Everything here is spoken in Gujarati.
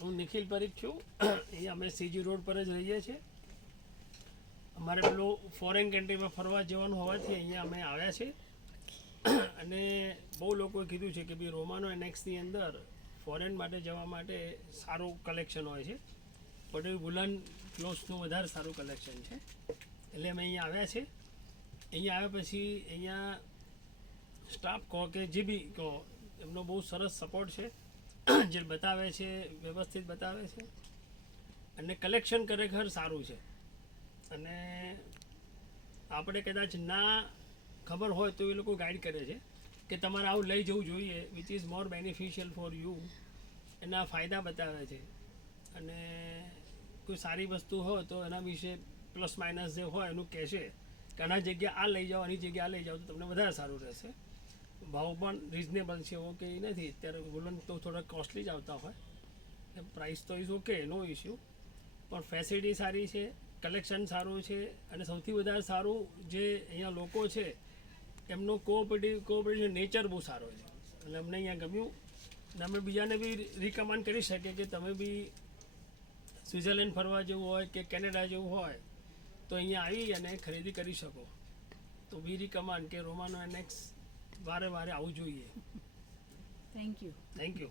હું નિખિલ પરીખ છું. અહીંયા અમે સીજી રોડ પર જ રહીએ છીએ. અમારે પેલું ફોરેન કન્ટ્રીમાં ફરવા જવાનું હોવાથી અહીંયા અમે આવ્યા છીએ. અને બહુ લોકોએ કીધું છે કે ભાઈ રોમાનો એનેક્સની અંદર ફોરેન માટે જવા માટે સારું કલેક્શન હોય છે. પણ વુલન ક્લોથ્સનું વધારે સારું કલેક્શન છે, એટલે અમે અહીંયા આવ્યા છે. અહીંયા આવ્યા પછી અહીંયા સ્ટાફ કહો કે જે બી કહો એમનો બહુ સરસ સપોર્ટ છે. જે બતાવે છે વ્યવસ્થિત બતાવે છે અને કલેક્શન ખરેખર સારું છે. અને આપણે કદાચ ના ખબર હોય તો એ લોકો ગાઈડ કરે છે કે તમારે આવું લઈ જવું જોઈએ, which is more beneficial for you. એના ફાયદા બતાવે છે અને કોઈ સારી વસ્તુ હોય તો એના વિશે પ્લસ માઇનસ જે હોય એનું કહેશે કે આના જગ્યા આ લઈ જાઓ, આની જગ્યા આ લઈ જાઓ તો તમને વધારે સારું રહેશે. ભાવ પણ રિઝનેબલ છે, ઓકે એ નથી. અત્યારે વુલન તો થોડા કોસ્ટલી જ આવતા હોય, પ્રાઇસ તો ઇઝ ઓકે, નો ઇશ્યુ. પણ ફેસિલિટી સારી છે, કલેક્શન સારું છે અને સૌથી વધારે સારું જે અહીંયા લોકો છે એમનો કોઓપરેટિવ નેચર બહુ સારો છે. એટલે અમને અહીંયા ગમ્યું અને અમે બીજાને બી રિકમેન્ડ કરી શકીએ કે તમે બી સ્વિટ્ઝરલેન્ડ ફરવા જેવું હોય કે કેનેડા જેવું હોય તો અહીંયા આવી અને ખરીદી કરી શકો. તો વી રિકમેન્ડ કે રોમાનો એનેક્સ વારે વારે આવવું જોઈએ. Thank you. Thank you.